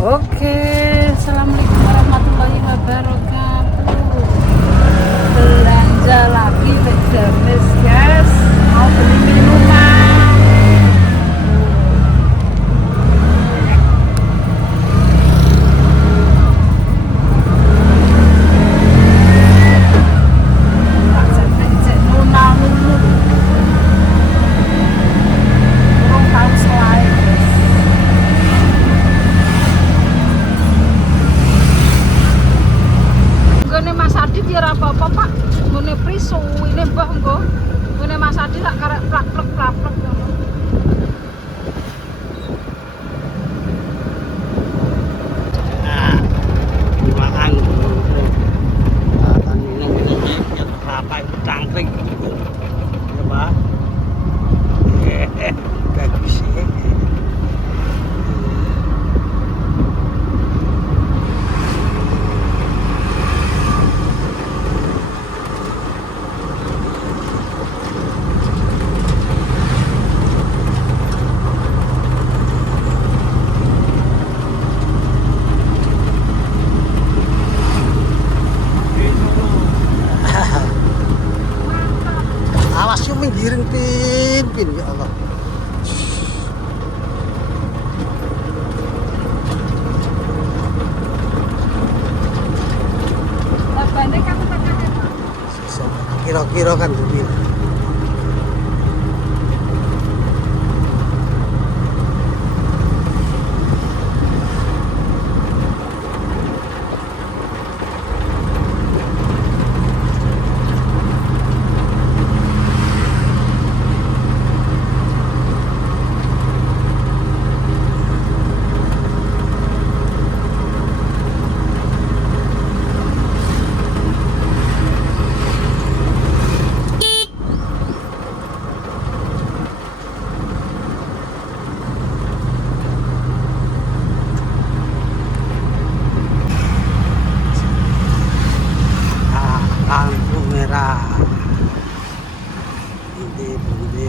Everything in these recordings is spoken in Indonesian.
Oke, assalamualaikum warahmatullahi wabarakatuh. Belanja lagi Demis, guys. Mau beli minuman. Tak cek nunal dulu. Kurang tahu selain, guys. Nggone Mas Adi ya ora apa-apa, Pak. Nggone priso ini mbah engko. Nggone Mas Adi tak karek plak-plek ngono. Makan minum apa itu cangkring ya Pak. Bagus ya. Awas yo minggiring pin ya Allah. Labane kamu pakane, Pak. Kira-kira kan duit. Lampu merah. Bunde.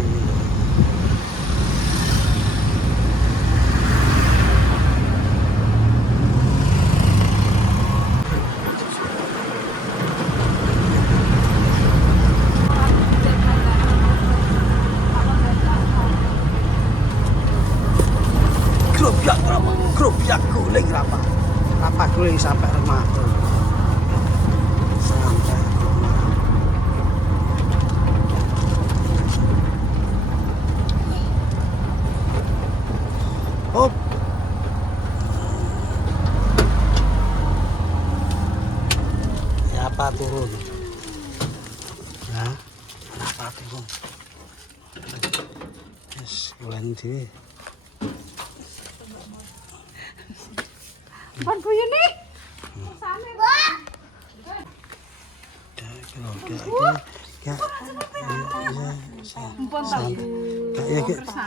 Kerupiak guling rapa. Rapa guling sampai rumah tuh. Sampai rumah. Hop. Ya apa turun? Ya, apa turun? Yes, bulan ini. Pon buyune. Same, Pak. Mpun tak.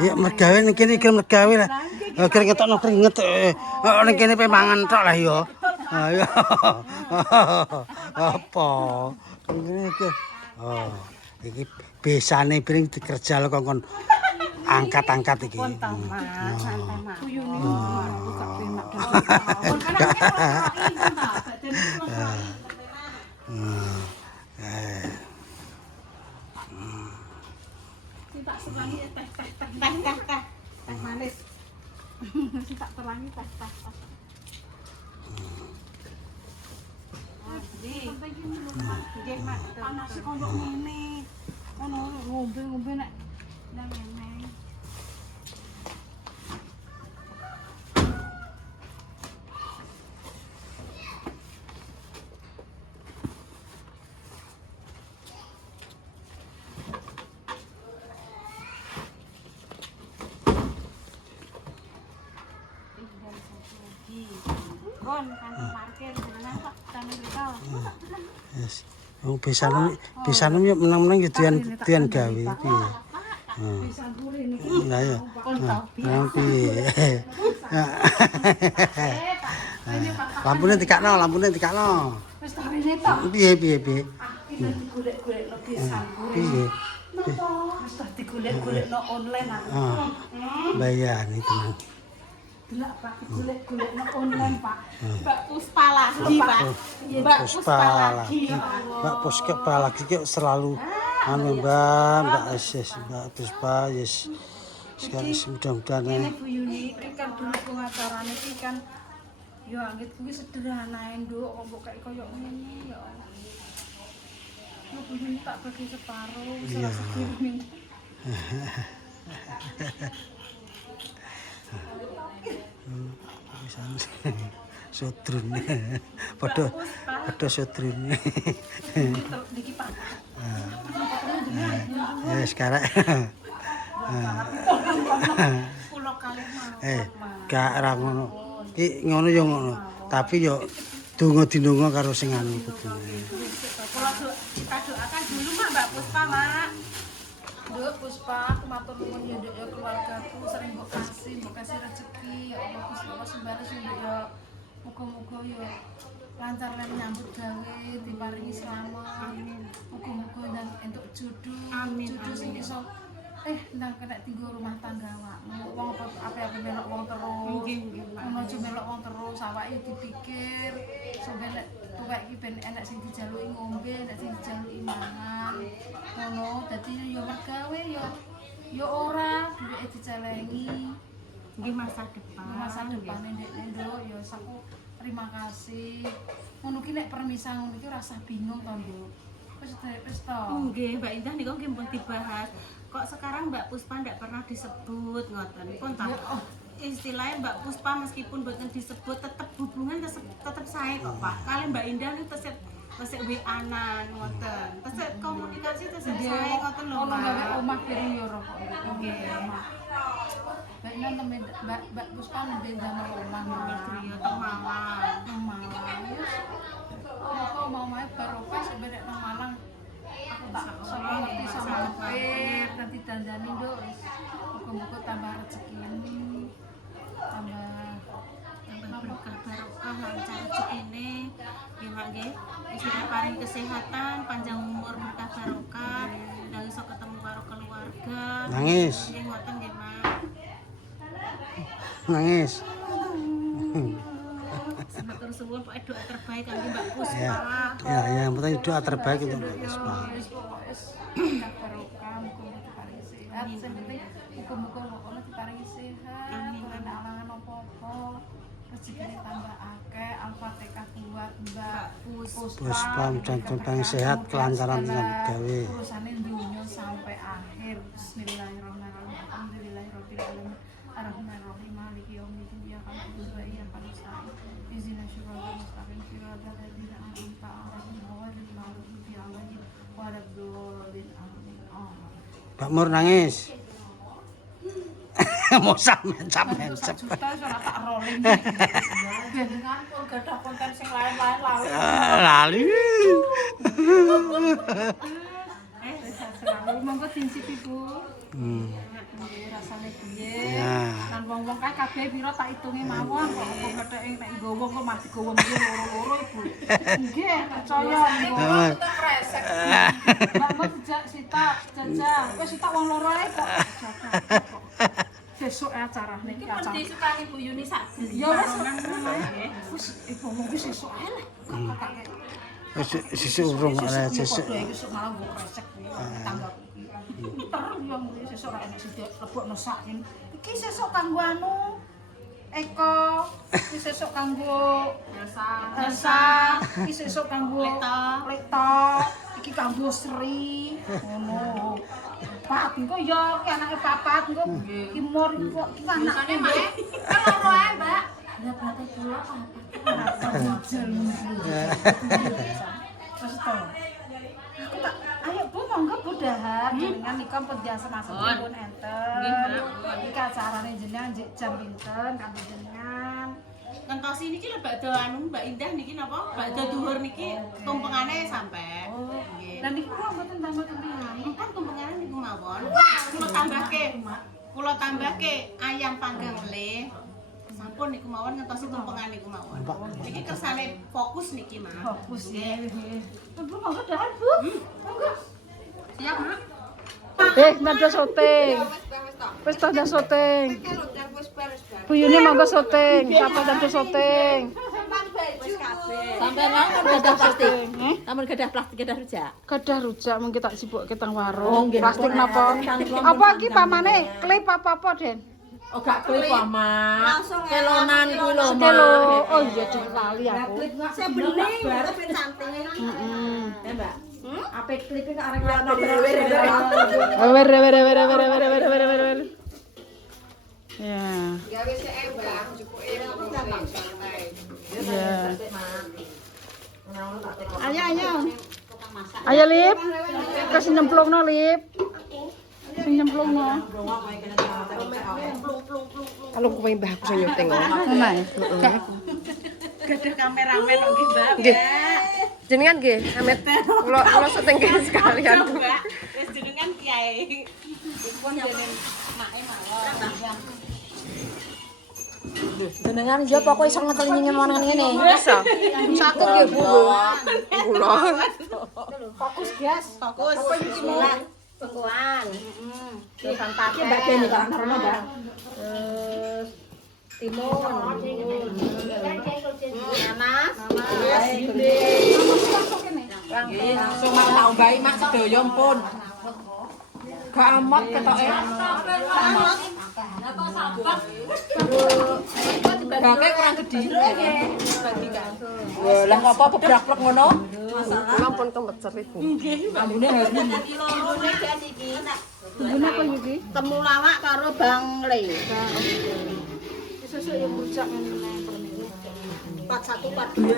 Ya mergawe ning kene iki mergawe lah. Kira ketokno keringet. Ning kene pe mangan tok lah ya. Ayo. Apa? Ngene iki. Oh, iki besane piring dikerjal kongkon angkat-angkat iki. Pon ta, Mas. Santai, Mas. Buyune. Aku gak penak. Tak serangi teh manis. Tak serangi teh. Nggih, Mas. Panas kok ngene. Ono ngombe nek nang ngene. Kon kan parkir jenengan kok tani mriko. Yes. Oh, pisan yo menang-menang yo dian gawe piye. Bisa mburi niki. Lah ya. Kon tau Nah, piye. Lampune dikakno. Wis tarine tok. Piye. Iki golek-golek lo bisa mburi. Piye. Wis tak digolek-golek no online aku. Bayar itu. Delok Pak, golek-golekno online Pak. Mbak Puspa lagi Pak. Mbak Puspa lagi. Ya Allah. Mbak Puspa lagi ki selalu anu Mbak Mbak Puspa yes. Sekali mudah-mudahan Ini Bu Yuni iki kan dulu acarane iki kan yo anggit kuwi sederhana nduk kok mbok kaya koyo ngene ya Allah. Yo Bu Yuni tak bagi separuh salah segini. Sodrun. Padha sodrun. Niki Pak. Ya sekarang. Pulau kali mau. Gak ra ngono. Ki ngono ya ngono. Tapi yo donga dinonga karo sing anu kudune. Kalau kita doakan dulu Mak, Mbak Puspa Mak. Mbak Puspa, aku matur nuwun ya nduk ya keluargaku sering mbok kasih rezeki ya Allah Gusti Allah sembara sing ya muga-muga ya lancar lan nyambut gawe diparingi selamat. Muga-muga dan entuk jodoh. Amin. Jodoh sing iso nang kena tinggal rumah tangga awakmu. Wong apa melok wong terus. Nggih, ono aja melok wong terus, awake dipikir sampe nek tuwek iki ben enek sing dijaluki ngombe, enek sing dijaluki mangan. Ngono, dadi yo mergawe yo ora duweke dicelengi. Nggih masa depan. Masa depan nduk yo aku terima kasih. Ngono ki nek permisah ngono iki rasah bingung to, Nduk. Wis to. Nggih, Mbak Indah niku nggih pun dibahas. Kok sekarang Mbak Puspa ndak pernah disebut ngoten. Pun tak istilahnya Mbak Puspa meskipun boten disebut tetap hubungan tetap saya kok Pak. Kali Mbak Indah niku tesih WA-an ngoten. Tesih komunikasi tesih saya ngoten lho Ono gawe Mbak. omah piring yo rokok. Nggih. Mbak Ina nembe Mbak Puspa nembe damel omah Griya teng Malang. Apa mau mae barokah sebenarnya nang Malang. Aku tak sama ngerti sama mampir nanti dandani Nduk. Muga-muga tambah rezeki ini. Tambah berkah barokah lancar rezekine. Nggih Mak nggih. Isine paring kesehatan, panjang umur berkah barokah, dan iso ketemu karo keluarga. Nangis. Nggih ngoten nggih Mak. Nangis. Matur suwun pokoke doa terbaik kangge Mbak Puspa. Ya, yang penting doa terbaik untuk Mbak Puspa. Wis pokoke berkah barokah muga diparingi sehat. Sing penting muga-muga pokoke diparingi sehat. Ora ana alangan apa-apa. Rezekine tambah akeh. Al-Fatihah buat Mbak Puspa mudah-mudahan sehat, kelancaran dalam gawe. Urusane dunya sampai akhir. Bismillahirrahmanirrahim. Alhamdulillahirabbil alamin. Arrahmanirrahim. Maliki yaumiddin. Iyyaka na'budu wa iyyaka nasta'in. Ihdinas siratal mustaqim. Siratal ladzina an'amta 'alaihim ghairil maghdubi 'alaihim waladdallin. Amin. Mbak Mur nangis. Mau sampean. Juta ora tak rolling. Jenengan pun gadah konten sing lain-lain lali. Lali. Selalu monggo dincipi Bu. Rasane piye? Lan wong-wong kae kabeh pira tak itungi mawon kok apa getheke nek nggowo kok mati gowo mbiyen loro-loro Ibu. Nggih, percaya niku tak kresek. Mbak mau sita jajal. Wis sita wong loro ae kok. Besok acara niki acara. Pun disukani Bu Yuni sak geli. Ya wis ngomong wis sesuk ae lah. Sesuk urung ala sesuk. Sesuk malah mbok kresek tangga. Terus yang sesuk ora enak sithik lebokno sak iki sesuk kanggo anu Eko, iki sesuk kanggo Elsa, iki sesuk kanggo Leto, iki kanggo Sri, ngono. Pak engko ya iki anake papat engko iki mur engko iki anake nggih. Kan loro ae, Mbak. Ya berarti kula papat. Terus to. Aku tak ayo Bu monggo budahan jenengan nika pun biasa masuk pun enten. Iki acarane jenengan jam pinten kanggo jenengan. Ngentosi niki lho bakdo anu Mbak Indah niki napa? Bakdo duhur niki tumpengane sampe. Nggih. Lah niku kok mboten tambah tempian. Kan tumpengane niku mawon. Kula tambahke ayam panggang le. Sampun niku mawon ngentosi tumpengan niku mawon. Niki kersane fokus niki Mas. Fokus ya. Bu monggo dahan Bu. Monggo. Siap Mak. Nada syuting. Wis tanda syuting. Buyune monggo syuting, sapa tentu syuting. Sampai nang gadah plastik. Namun gadah plastik gadah rujak. Gadah rujak mungkin tak sibuk ketang warung. Plastik napa? Apa iki pamane? Klip apa-apa, Den? Oh gak klip Mas. Kelonan kuwi lho. Kilo. Oh iya dah lali aku. Saya beli tapi cantik. Ya, Mbak. Ape klipe kok arek Wer. Ya. Gawe sik Mbak, cukuke Ya. Ayo. Ayo Lip. Kasih nyemplungno Lip. Sing nyemplungno. Kalau kowe mbah aku sing nyuting kok. Ngono ae. Gadah kameramen kok iki, Mbak. Nggih. Jenengan nggih, Amit. Kula syuting nggih sekalian. Mbak, wis jenengan kiai. Pun jeneng make mawon. jenengan yo pokoke iso ngeteli nyemongan ngene. Bisa. Satu nggih, Bu. Kula. Fokus, Gas. Fokus. Apa iki mau? Bengkoan. Terus Iki Mbak Deni kok karena Mbak. timun. Nanas. Nggih, langsung mak tak ombahi mak sedaya pun. Gak amat ketoke. Gake kurang gede. Lah apa bebrak-brek ngono? Kula pun kemecer Ibu. Ambune harus Bumbunya apa iki? Temu lawak karo bangle. Sesuk yang rujak ngene. 41 42.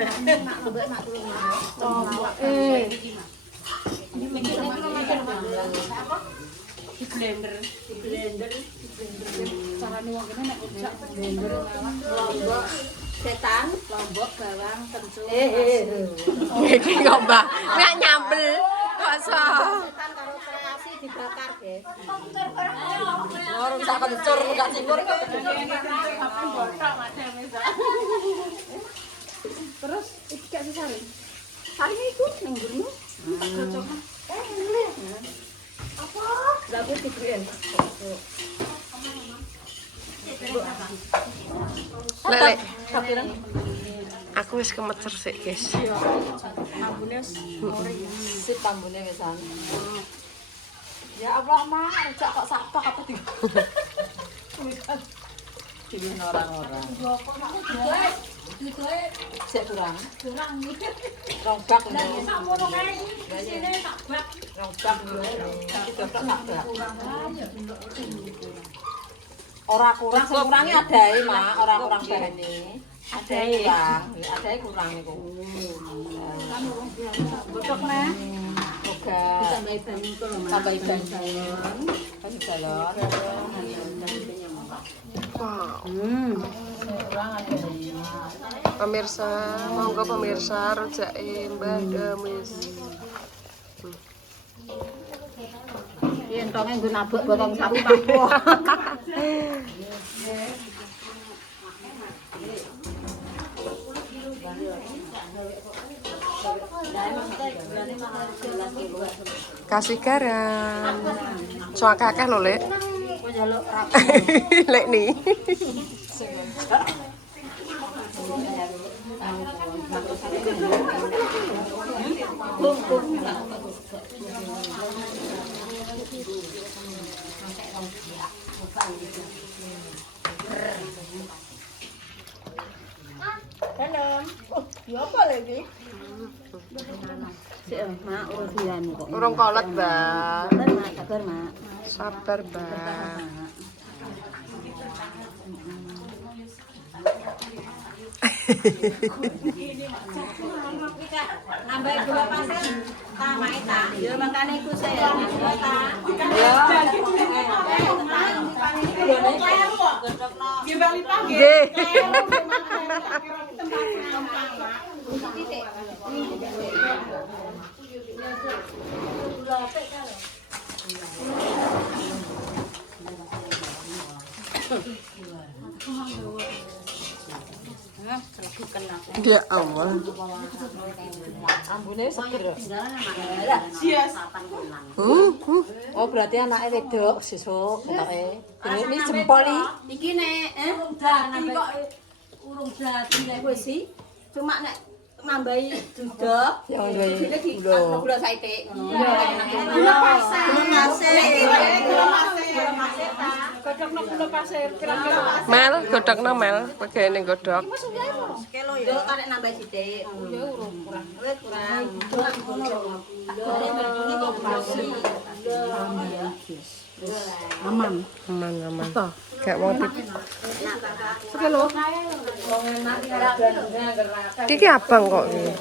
Di blender. Carane wong kene nek rujak blender Lombok setan, lombok bawang kencur. Iki kok Mbak, nek nyambel kok iso. Setan karo kreasi dibakar, guys. orang sak kencur gak sipur. Terus iki gak sesare. Sarine iku ning ngurmu. Tak cocokno. Ngene. Apa? Lah aku dibren. Lek. Aku wis kemecer sik, guys. Ambune Sip tambune wisan. Ya Allah, Mak, rujak kok satok apa di. Diwin orang-orang. Sik kurang. Rombak lho. Rombak lho. Dodok tak bak. Ora kurang, sing kurange adae, Mak, ora kurang bahane. Adae kurang, adae kurang iku. Godhog neh. Oga. Tambahi banyu. Tambahi balon. Pemirsa, monggo pemirsa rujake Mbah Damis. Yentonge nggo nabuk botong sapi Papua. Kasih garam. So akeh lho, Lek. Lek nih. Mak urus dian kok. Urung kolot, Mbak. Sabar, Mak. Sabar, Mbak. Nambah gula pasir. Tamai ta. Ya makane iku saya. Nggih. Ya Allah. Ambune seger. Oh, berarti anake wedok sesuk ketoke. Ini jempol Iki nek dadi kok urung dadi nek wis sih. Cuma nek nambahi duduk yang duwe gula gula saithik ngono. Gula pasir. Gula pasir ta. Godhogno gula pasir kira-kira. Mel, godhogno Mel, pegene godhog. Kilo ya. Karek nambah sithik. Ya urung kurang. Wis kurang. Aman. Aman. Gak mau tip. Oke lho. Iki abang kok iki.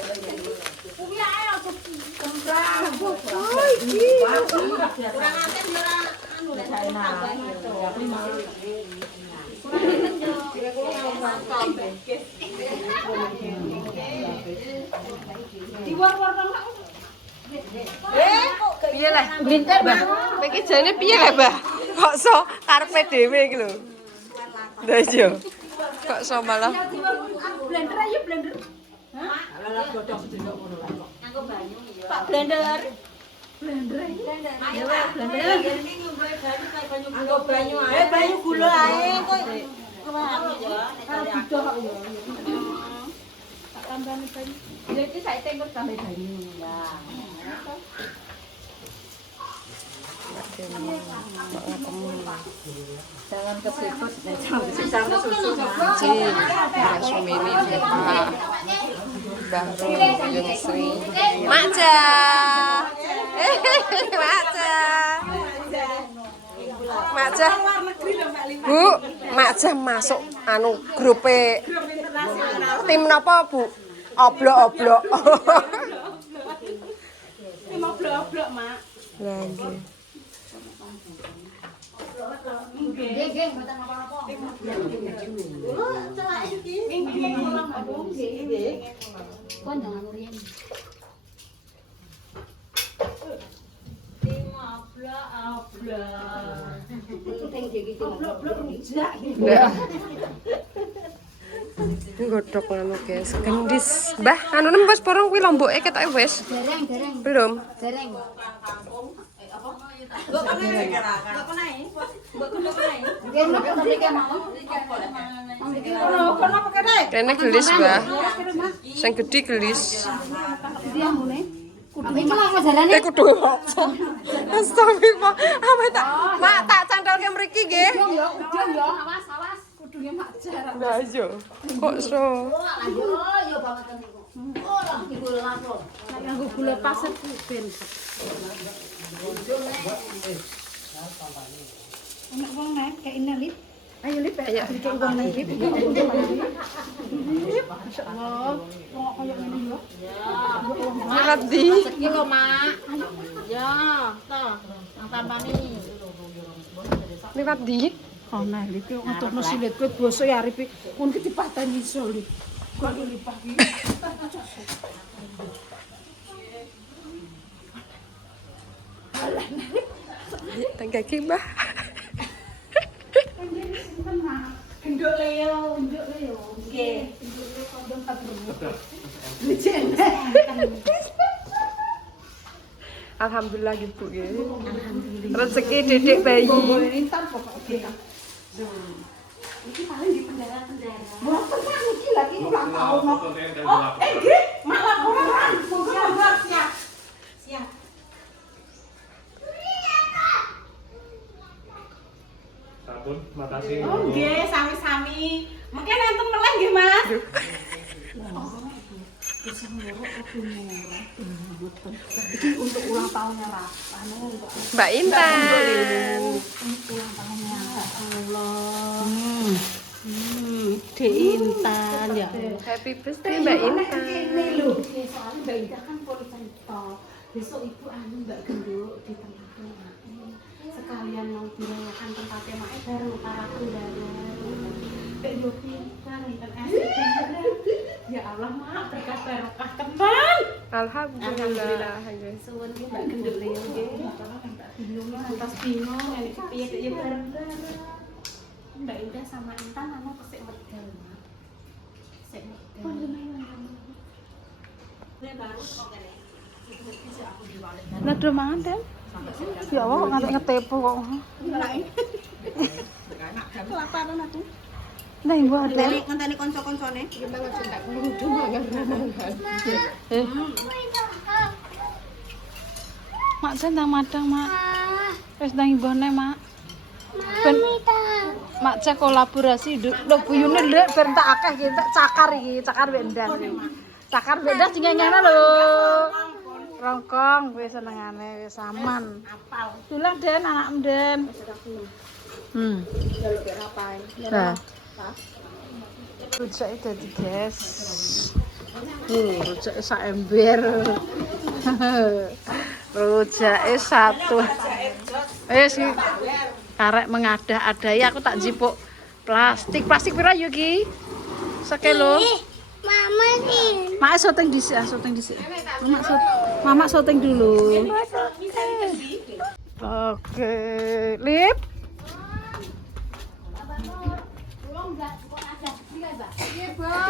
Piye lah? Blinter, Mbah. Iki jane piye lah, Mbah? Kok so karepe dhewe iki lho. Lah iya. Kok so malah Blender ayo blender. Hah? Pak blender. Blender. Ya blender. Anggo banyu ae. Banyu gula ae kok. Karo butuh kok ya. Tak tambani banyu. Ya iki sak tengkut tambah banyu ya. jangan kesiput, jangan kesusu. langsung mimi kita baru yang Sri Maca Maca Bu Maca masuk anu grupe tim napa Bu oblok-oblok Tim oblok-oblok, Mak. lagi godhog anu guys gendis Mbah anu nembus porong kuwi lomboke ketoke wis belum kene gelis Mbah sing gedhi gelis kudu apa astagfirullah apa tak mak tak cantolke mriki nggih Kudune mak jarak. lah iya kok so Nek nganggo gula pasir ku ben. Enak wong nek kayak ini lip. Ayo lip ya. Iki wong nek lip. Masyaallah. Wong koyo ngene yo. liwat di Iki lho, Mak. Ya, toh. Nang tampani. liwat di Oh nah lip yo ngetokno silit kowe basa ya arep pun ki dipateni iso lip. Kok lipah ki. tangga ki Mbah Genduk leo, genduk leo. Nggih. alhamdulillah gitu nggih rezeki didik bayi Intan pokoknya. Iki paling di penjara-penjara. Mboten kan iki lagi ulang tahun. Oh, nggih, mak laporan. Monggo siap. Siap. Sampun, makasih. Oh, nggih, sami-sami. Mungkin enten meleh nggih, Mas. Iki untuk ulang tahunnya Rafa. Untuk Mbak Intan ulang tahunnya Allah. Dek Intan ya. happy birthday Mbak Intan Ini lho, soalnya Mbak Intan kan policanto. Besok ibu anu Mbak Genduk di tengah-tengah. Sekalian mau dirayakan tempatnya Mak bareng para pendana. Mbak yo pintar Intan ya Allah Mak berkah barokah teman. alhamdulillah Suwun ki Mbak Genduk Leo nggih. Bingung lantas bingung ini Piye kaya bareng. Mbak Indah sama Intan anu kesik medal, Mak. Lah do mangan, Den. Ya Allah kok nganti ngetepo kok. Kelaparan aku. Nah, ibu ada. Ngenteni kanca-kancane. Mak sendang madang, Mak. Wis nang ibone, Mak. Ben Mak cek kolaborasi lho buyune lho ben tak akeh iki tak cakar iki, cakar wek ndang. Cakar wek ndang dingenyana lho. Rongkong wis senengane wis aman. Apal. Dulang Den anak Den. Jaluk kek ngapain? Nah. Rujak itu dadi guys. Rujak sak ember. Rujak satu. Wis karek mengadah-adahi aku tak jipuk plastik. Plastik pira yo iki? Sekilo. Mama sih. Mak syuting dhisik, syuting dhisik. Mama syuting dulu. Oke, Lip.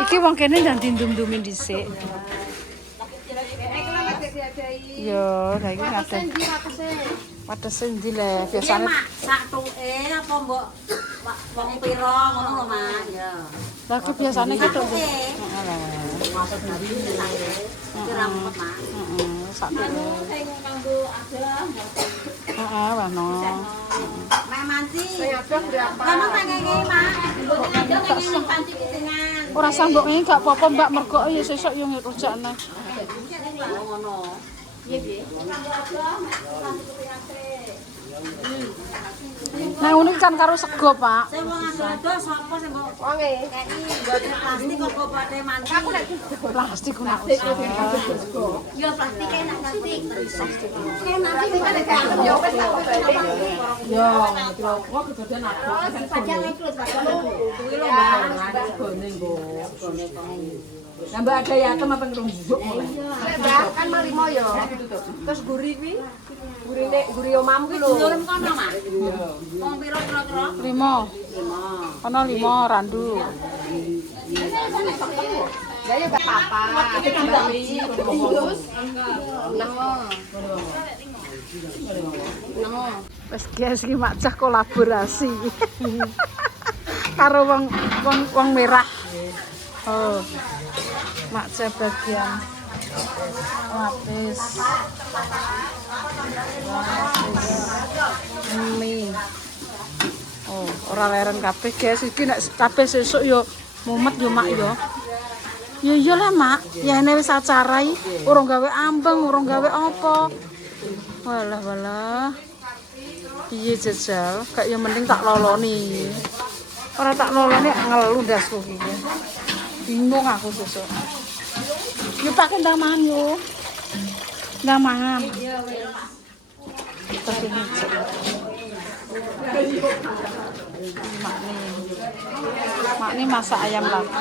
Iki wong kene ndang dindum-dumin dhisik. Yo, lha iki ngate. Wates endi le biasane. Sak tuke apa mbok wong pira ngono lho, Mak. Ya. Lah ki biasane ki tok. Maksud ndi? Kira mpet, Mak. Heeh, sak tuke. Sing kanggo adah. Heeh, wano. Mak manci. Kamu ngene, Mak. Adah ngene panci pitingan. Ora sambok ngene gak apa-apa, Mbak, mergo ya sesuk yo ngerujakne. Ngono. Piye piye? Nah, ngono iki kan karo sego, Pak. Sing wong adoh sapa sing mbok wonge? Kei mboten plastik kok badhe manci. Aku nek Plastik ku nak usah. yo plastik enak plastik. Yo, Kuwi lho, Mbak. Segone nggo. Lah Mbak ada ya tem apa ngerung bubuk mulai. Kan malimo yo. Terus guri kuwi guri omamu ki lho. Nurun kono, Mak. Wong pira kira-kira? 5. Ono 5 randu. Lah yo gak apa-apa. Wes guys iki mak cah kolaborasi. Karo wong merah. Oh. Mak cah bagian lapis. Mie. Oh, ora leren kabeh guys. Iki nek kabeh sesuk yo mumet yo mak yo. Ya iyalah mak, ya ini wis acara iki, urung gawe ambeng, urung gawe apa. Walah. Piye jajal, gak ya mending tak loloni. Ora tak loloni ngelu ndasku iki. Bingung aku sesuk. Yo tak kendang mangan yo. Ndang mangan. Tapi Mak ini masak ayam lagi.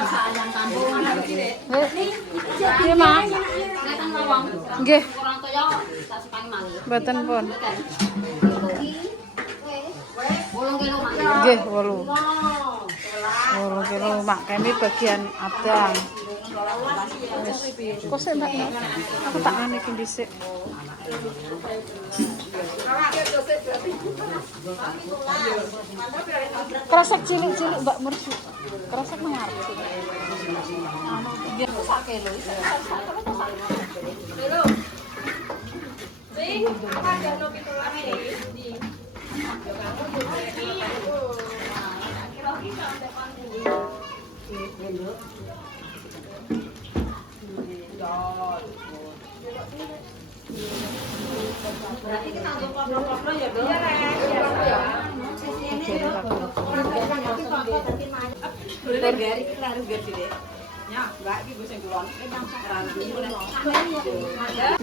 Iya, Mak. Nggih. Mboten pun. Nggih, 8. 8 kilo Mak kene bagian adang. Kok sik Mbak? Aku tak ngene iki dhisik. Kresek cilik-cilik Mbak Mercu. Kresek nang arep. Nggih, sak kilo. Sing padano 17. Berarti kita nggo koplo-koplo ya, Dok.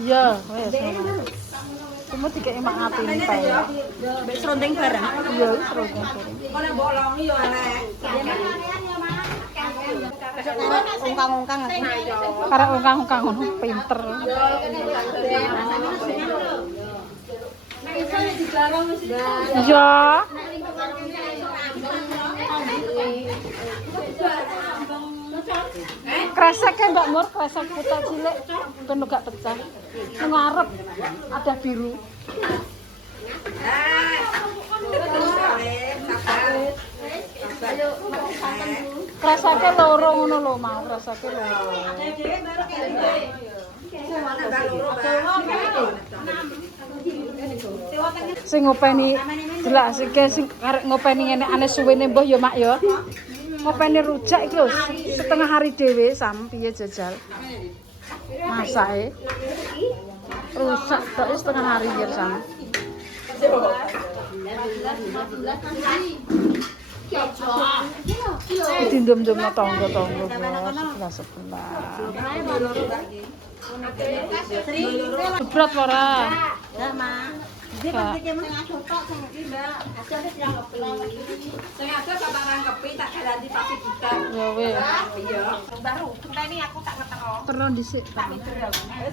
Iya, wes. Cuma dikek emak ngatini bae. Mbek serunding bareng. Iya, wis serunding bareng. Kone mbok longi yo elek. Ungkang-ungkang aku. Karek ungkang-ungkang ngono pinter. Iya. Kreseknya Mbak Mur, kresek putar cilik ben gak pecah. Nang ngarep ada biru. Kreseknya loro ngono lho mau, kreseknya loro. Sing ngopeni delak sing arek ngopeni ngene ane suwene mbah ya Mak ya. Ngopeni rujak iki lho setengah hari dhewe sam piye jajal. Masake. Rusak tok setengah hari ya sam. Dindum-dum tangga-tangga sebelah. Berat ora? Enggak, Mak. Dia pasti kemeng aso tok sing iki, Mbak. Asale sing Sing ada bapak rangkepi tak ganti pasti kita. Ya wis. Iya. baru. Enteni aku tak ngetero. Terus dhisik. Wis,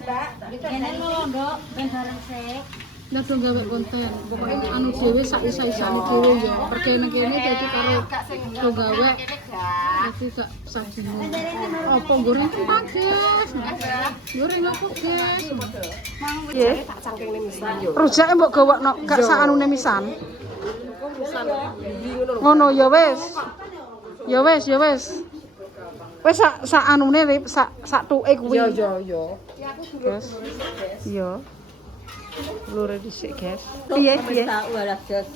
Mbak. Kene lho, Nduk, ben bareng sik. Lah do gawe konten. Pokoke anu dhewe sak isa-isane dhewe ya. Perkene kene dadi karo do gawe. Dadi gak sajine. Apa goreng pages. Goreng apa, Guys? Nggih. Tak cangkenge misan yo. Rujake mbok gawakno gak sak anune misan. Ngono ya wis. Ya wis, ya wis. Wis sak anune sak tuke kuwi. Yo. Guys. Iya. Lure dhisik, guys. Piye? Walah, Jos.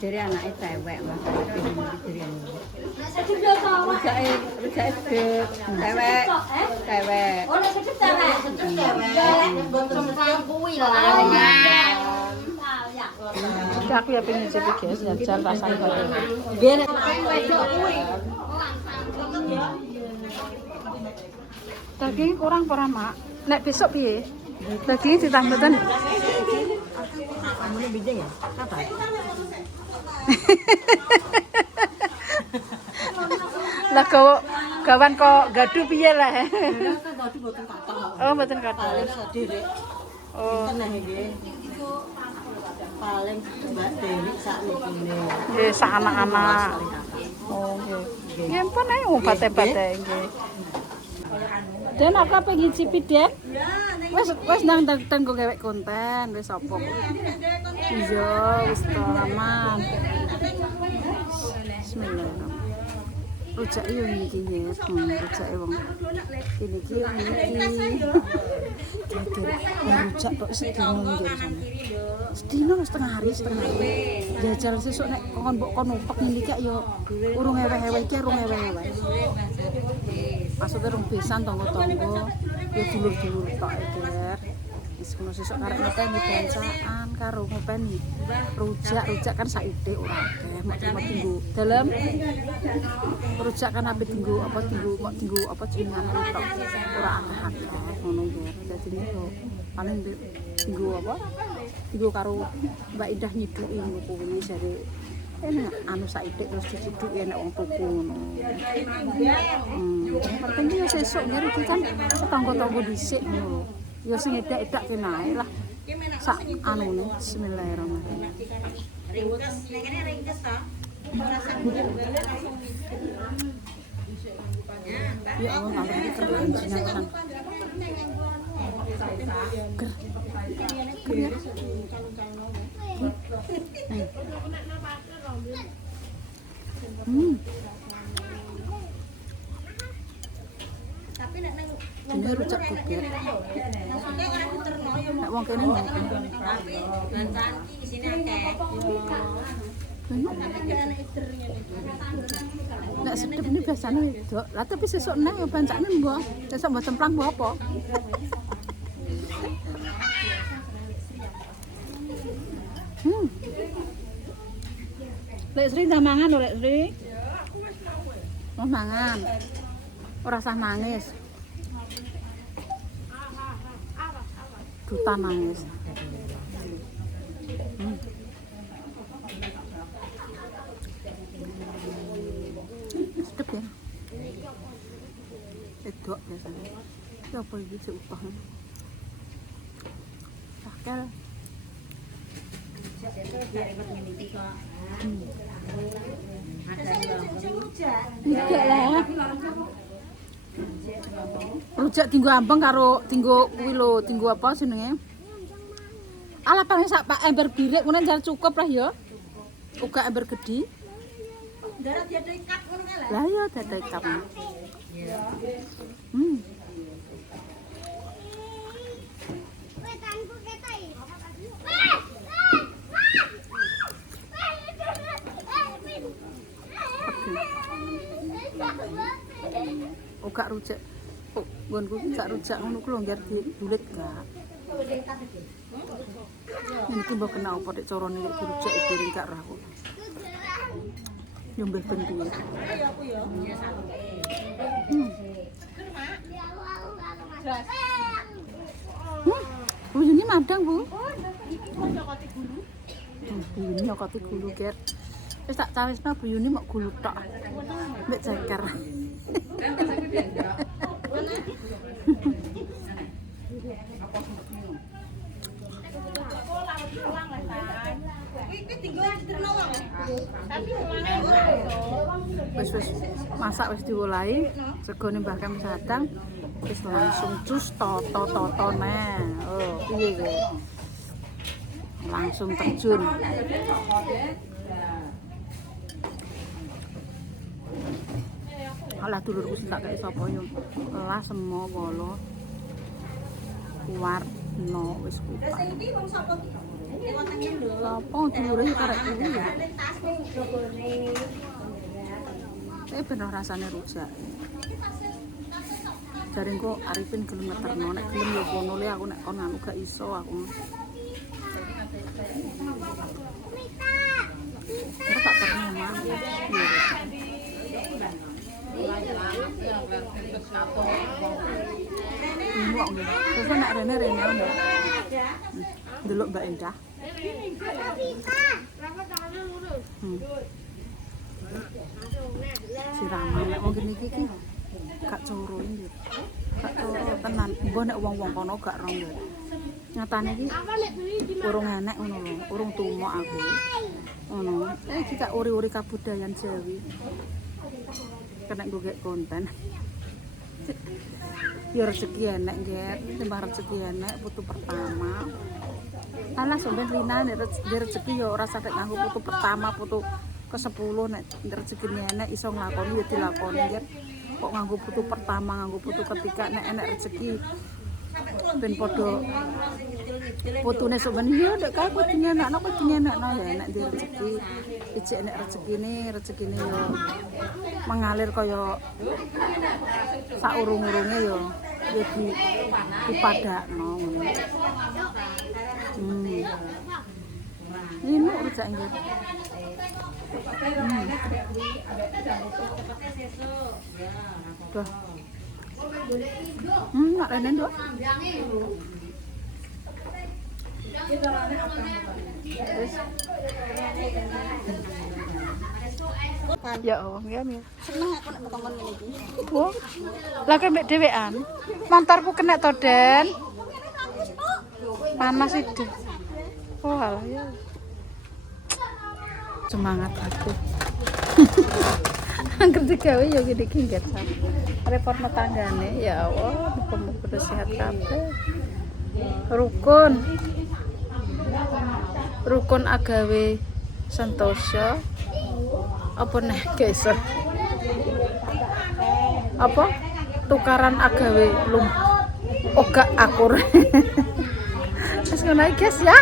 Dari anake cewek, Mas. Rujake cewek. Oh, nek sedep cewek. Kuwi lah. Aku ya pengen nyicipi, guys. Jajal rasane kok. Nggih nek wedok kuwi. Daging kurang apa, Mak? Nek besok piye? Daging ditambahan. Kamu bijeng ya? Apa? Lah gawan kok gaduh piye lah. Oh, mboten kathah. Sedherek. Oh, Nah iki. Paling Mbak Dewi sak nikine. nggih sak anak-anak. Oh, nggih. Nggih pun ae obat-obate nggih. Dan aku pengen ngicipi, Den. Wis nang tenggo gawe konten, wis apa kok. Iya, wis aman. Bismillahirrahmanirrahim. Rujak yo iki nggih, rujak wong. Kene iki yo iki. Rujak tok sedina nggih sama. Sedina wis setengah hari. Jajal sesuk nek kon mbok kon upek ngene iki yo urung ewe-ewe iki urung ewe-ewe. Maksudnya rong besan tonggo-tonggo ya dulur-dulur tok Eder. Wis kono sesuk karep ngopeni bancaan karo ngopeni rujak kan saithik ora akeh mak tinggu dalem rujak kan ape tinggu apa jenengan tok ora akeh ngono nggih. Dadi yo paling tinggu apa tinggu karo Mbak Indah nyiduki ngono kuwi jare enak anu saithik terus dicidhuki enek wong tuku ngono. Penting ya sesuk nggih iki kan tangga-tangga dhisik ngono. Ya sing edak-edak kenae lah. Sak anune bismillahirrahmanirrahim. Ngene ringkes to. Ya Allah ngalor iki kerjaan jenengan. Ger. Tapi nek nang Ini rujak buget. maksudnya ora diterno ya Nek wong kene ngono. tapi bancaan iki di sini akeh. Nek sedep ini biasanya wedok. Lah tapi sesuk nang ya bancane mbok. Sesuk mbok cemplang mbok apa? Lek Sri ndak mangan lho, Lek Sri. Mau mangan. Ora usah nangis. Duta nangis. Sedep ya. Edok biasanya. Ya apa iki cek upah. Takel. Ribet ngene iki kok. Enggak lah. Rujak tinggo ambeng karo tinggo kuwi lho, tinggo apa jenenge? Ala paling sak pak ember birek ngono jan cukup lah ya. Uga ember gedhi. Darat dia ikat ngono kae. Lah ya dada ikat. Uga rujak. Oh, nggonku sak rujak ngono ku lho ngger dibulet gak. Ini ki mbok kena apa nek carane nek dirujak piring gak ra aku. Nyembeh ben kuwi. Ini madang, Bu. Ini nyokoti gulu, Ger. Wis tak cawisno buyune mok gulu tok. Mbek ceker. Wis masak wis diwolahi, segone Mbah Kam sadang wis langsung cus toto-totone. Oh, piye kowe? Langsung terjun. Alah dulurku sing tak kei sapa yo. Lah semo wolo. Warno wis kuwi. Sapa dulure karek kuwi ya. Bener rasane rujak. Jaring kok Arifin gelem ngeterno nek gelem yo kono le aku nek kon anu gak iso aku. Kita tak terno mah. Muak nggih. Terus nek rene ono. Delok Mbak Endah. Siraman nek wong kene iki gak coro iki. Gak coro tenan. Mbah nek wong-wong kono gak rong ya. Nyatane iki urung enek ngono lho, urung tumuk aku. Ngono. Iki gak uri-uri kabudayan Jawi. Kena golek konten. Ya rezeki enek nggih, timbang rezeki enek putu pertama. Alah sampeyan Rina nek rezeki ya ora sampe nganggo putu pertama, putu ke-10 nek rezekine enek iso nglakoni ya dilakoni nggih. Kok nganggo putu pertama, nganggo putu ketiga nek enek rezeki ben padha putune sampeyan ya nek kae kudune anakno ya enek di rezeki. Ijek nek rezekine ya mengalir kaya saurung-urunge ya dipadakno ngono. Ini rujak nggih. Tuh. Mak rene nduk. Ya Allah, ngene ya. Seneng aku nek ketemu ngene iki. Wah. Lah kok mbek dhewean. Montorku kena to, Den. Panas itu. Oh, alah ya. Semangat aku. Angger digawe ya gini iki nggih. Repotno tanggane, ya Allah, muga-muga sehat kabeh. Rukun agawe santosa. Apa nih guys? Apa? Tukaran agawe oga akur. Wis ngono guys ya.